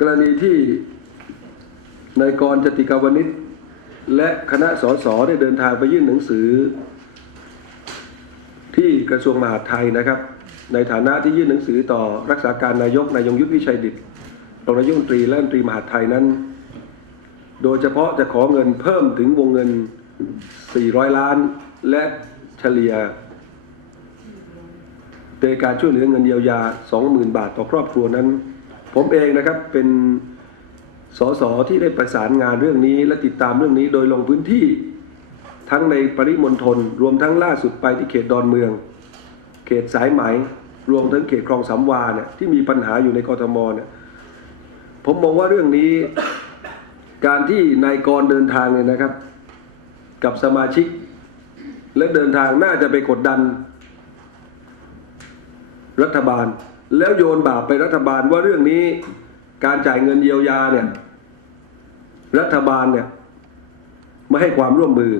กรณีที่นายกรจติกาวนิชและคณะสสได้เดินทางไปยื่นหนังสือ ที่กระทรวงมหาดไทยนะครับ ในฐานะที่ยื่นหนังสือต่อรักษาการนายกนายยงยุทธวิชัยดิตรองนายกรัฐมนตรีและรัฐมนตรีมหาดไทยนั้น โดยเฉพาะจะขอเงินเพิ่มถึงวงเงิน 400 ล้าน และเฉลี่ยในการช่วยเหลือเงินเยียวยา 20,000 บาทต่อครอบครัวนั้น ผมเองนะครับเป็นสสที่ได้ประสานงานเรื่องนี้ และติดตามเรื่องนี้โดยลงพื้นที่ ทั้งในปริมณฑลรวมทั้งล่าสุดไปที่เขตดอนเมือง เขตสายไหม รวมทั้งเขตคลองสามวาเนี่ยที่มีปัญหาอยู่ในกรทมเนี่ยผมมองว่าเรื่องนี้การที่นายกรเดินทางเนี่ยนะครับ กับสมาชิก และเดินทางน่าจะไปกดดัน รัฐบาล แล้วโยนบาปไปรัฐบาลว่าเรื่องนี้การจ่ายเงินเยียวยาเนี่ยรัฐบาลเนี่ยไม่ให้ความร่วมมือ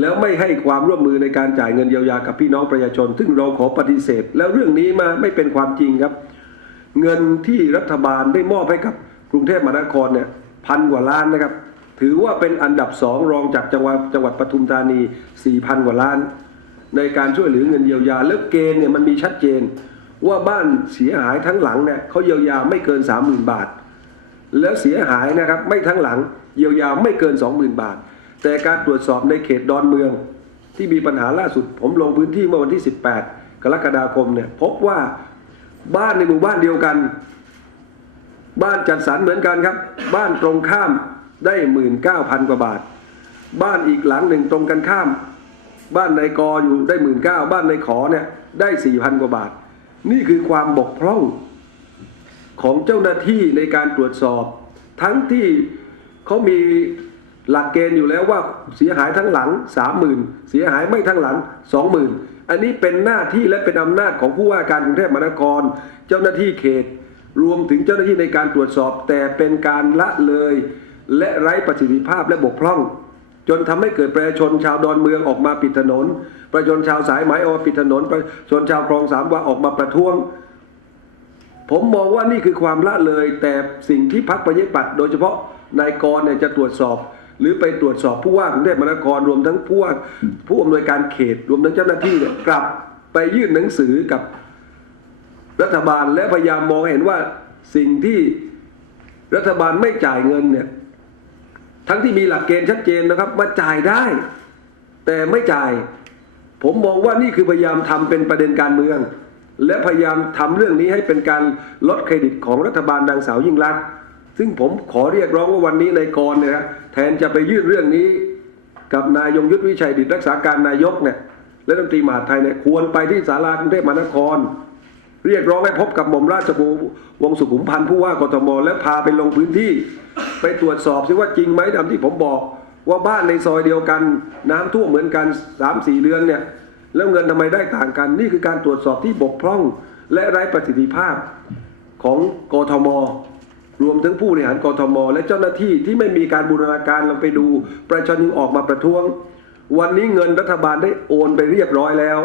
แล้วไม่ให้ความร่วมมือในการจ่ายเงินเยียวยากับพี่น้องประชาชน ซึ่งเราขอปฏิเสธ แล้วเรื่องนี้มาไม่เป็นความจริงครับ เงินที่รัฐบาลได้มอบให้กับกรุงเทพมหานครเนี่ยพันกว่าล้านนะครับ ถือว่าเป็นอันดับสองรองจากจังหวัดจังหวัดปทุมธานี4ี่พันกว่าล้าน ในการช่วยเหลือเงินเยียวยาแล้วเกณฑ์เนี่ยมันมีชัดเจน ว่าบ้านเสียหายทั้งหลังเนี่ยเขาเยียวยาไม่เกิน 30,000 บาท แล้วเสียหายนะครับไม่ทั้งหลังเยียวยาไม่เกิน 20,000 บาท แต่การตรวจสอบในเขตดอนเมือง ที่มีปัญหาล่าสุด ผมลงพื้นที่เมื่อวันที่ 18 กรกฎาคมเนี่ยพบว่าบ้านในหมู่บ้านเดียวกัน บ้านจัดสรรเหมือนกันครับ บ้านตรงข้ามได้หมื่นเก้าพันกว่าบาท บ้านอีกหลังหนึ่งตรงกันข้าม บ้านในกออยู่ได้หมื่นเก้าบ้านในขอเนี่ยได้สี่พันกว่าบาท นี่คือความบกพร่องของเจ้าหน้าที่ในการตรวจสอบ ทั้งที่เขามีหลักเกณฑ์อยู่แล้วว่าเสียหายทั้งหลังสามหมื่นเสียหายไม่ทั้งหลังสองหมื่นอันนี้เป็นหน้าที่และเป็นอำนาจของผู้ว่าการกรุงเทพมหานคร เจ้าหน้าที่เขต รวมถึงเจ้าหน้าที่ในการตรวจสอบ แต่เป็นการละเลย และไร้ประสิทธิภาพและบกพร่อง จนทำให้เกิดประชาชนชาวดอนเมืองออกมาปิดถนน ประชาชนชาวสายไหมออกมาปิดถนน ประชาชนชาวคลองสามวาออกมาประท้วง ผมมองว่านี่คือความละเลย แต่สิ่งที่พักประชาธิปัตย์โดยเฉพาะนายกรเนี่ยจะตรวจสอบ หรือไปตรวจสอบผู้ว่ากรุงเทพมหานครรวมทั้งผู้ว่าผู้อำนวยการเขต รวมทั้งเจ้าหน้าที่เนี่ยกลับไปยื่นหนังสือกับรัฐบาลและพยายามมองเห็นว่าสิ่งที่รัฐบาลไม่จ่ายเงินเนี่ย ทั้งที่มีหลักเกณฑ์ชัดเจนนะครับว่าจ่ายได้ แต่ไม่จ่าย ผมมองว่านี่คือพยายามทำเป็นประเด็นการเมือง และพยายามทำเรื่องนี้ให้เป็นการลดเครดิตของรัฐบาลนางสาวยิ่งลักษณ์ซึ่งผมขอเรียกร้องว่าวันนี้ในายกรเนี่ยแทนจะไปยื่นเรื่องนี้ กับนายยงยุทธวิชัยดิตรักษาการนายกเนี่ยและรัฐมนตรีมหาดไทยเนี่ยควรไปที่ศาลากรุงเทพมหานคร เรียกร้องให้พบกับหม่อมราชวงศ์วงสุขุมพันธ์ผู้ว่ากทมและพาไปลงพื้นที่ ไปตรวจสอบซิว่าจริงไหมตามที่ผมบอก ว่าบ้านในซอยเดียวกัน น้ำท่วมเหมือนกันสามสี่เดือนเนี่ยแล้วเงินทำไมได้ต่างกัน นี่คือการตรวจสอบที่บกพร่อง และไร้ประสิทธิภาพของกทม รวมทั้งผู้บริหารกทม และเจ้าหน้าที่ที่ไม่มีการบูรณาการเราไปดู ประชาชนออกมาประท้วง วันนี้เงินรัฐบาลได้โอนไปเรียบร้อยแล้ว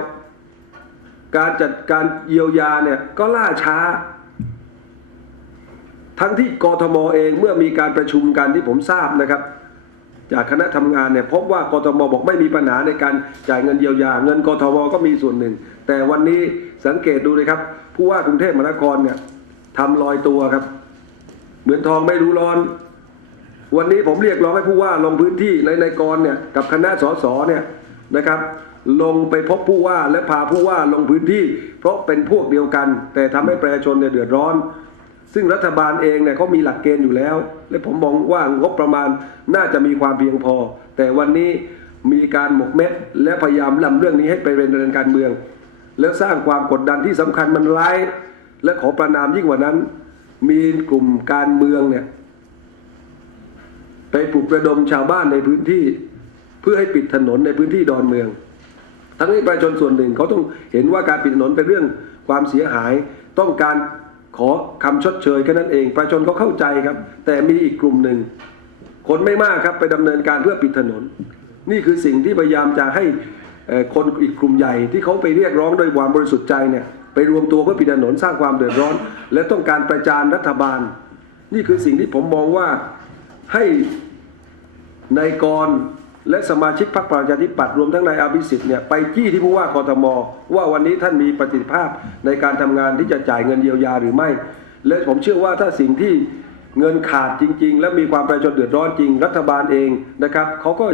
การจัดการเยียวยาเนี่ยก็ล่าช้า ทั้งที่กทมเองเมื่อมีการประชุมกันที่ผมทราบนะครับ จากคณะทำงานเนี่ยพบว่ากทมบอกไม่มีปัญหาในการจ่ายเงินเยียวยา เงินกทมก็มีส่วนหนึ่ง แต่วันนี้สังเกตดูเลยครับ ผู้ว่ากรุงเทพมหานครเนี่ยทำลอยตัวครับ เหมือนทองไม่รู้ร้อน วันนี้ผมเรียกร้องให้ผู้ว่าลงพื้นที่ในในกรเนี่ยกับคณะสสเนี่ยนะครับ ลงไปพบผู้ว่าและพาผู้ว่าลงพื้นที่ เพราะเป็นพวกเดียวกัน แต่ทำให้ประชาชนเนี่ยเดือดร้อน ซึ่งรัฐบาลเองเนี่ยเขามีหลักเกณฑ์อยู่แล้ว และผมมองว่างบประมาณน่าจะมีความเพียงพอ แต่วันนี้มีการหมกเม็ด และพยายามนำเรื่องนี้ให้ไปเป็นประเด็นการเมือง แล้วสร้างความกดดันที่สำคัญมันร้าย และขอประนามยิ่งกว่านั้น มีกลุ่มการเมืองเนี่ยไปปลุกระดมชาวบ้านในพื้นที่ เพื่อให้ปิดถนนในพื้นที่ดอนเมือง ทั้งนี้ประชาชนส่วนหนึ่งเขาต้องเห็นว่าการปิดถนนเป็นเรื่องความเสียหาย ต้องการขอคำชดเชยแค่นั้นเอง ประชาชนเขาเข้าใจครับ แต่มีอีกกลุ่มหนึ่ง คนไม่มากครับไปดำเนินการเพื่อปิดถนน นี่คือสิ่งที่พยายามจะให้คนอีกกลุ่มใหญ่ที่เขาไปเรียกร้องโดยความบริสุทธิ์ใจเนี่ยไปรวมตัวเพื่อปิดถนนสร้างความเดือดร้อน และต้องการประจานรัฐบาล นี่คือสิ่งที่ผมมองว่าให้นายกร และสมาชิกพรรคประชาธิปัตย์รวมทั้งนายอภิสิทธิ์เนี่ยไปจี้ที่ผู้ว่ากทม ว่าวันนี้ท่านมีประสิทธิภาพในการทำงานที่จะจ่ายเงินเยียวยาหรือไม่ และผมเชื่อว่าถ้าสิ่งที่เงินขาดจริง ๆ และมีความประชาชนเดือดร้อนจริง รัฐบาลเองนะครับเขาก็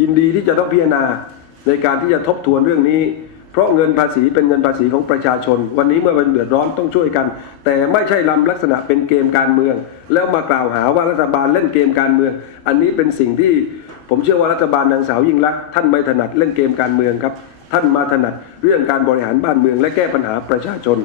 ยินดีที่จะต้องพิจารณาในการที่จะทบทวนเรื่องนี้ เพราะเงินภาษีเป็นเงินภาษีของประชาชน วันนี้เมื่อมันเดือดร้อนต้องช่วยกัน แต่ไม่ใช่ลำลักษณะเป็นเกมการเมือง แล้วมากล่าวหาว่ารัฐบาลเล่นเกมการเมือง อันนี้เป็นสิ่งที่ผมเชื่อว่ารัฐบาลนางสาวยิ่งลักษณ์ท่านไม่ถนัดเล่นเกมการเมืองครับ ท่านมาถนัดเรื่องการบริหารบ้านเมืองและแก้ปัญหาประชาชน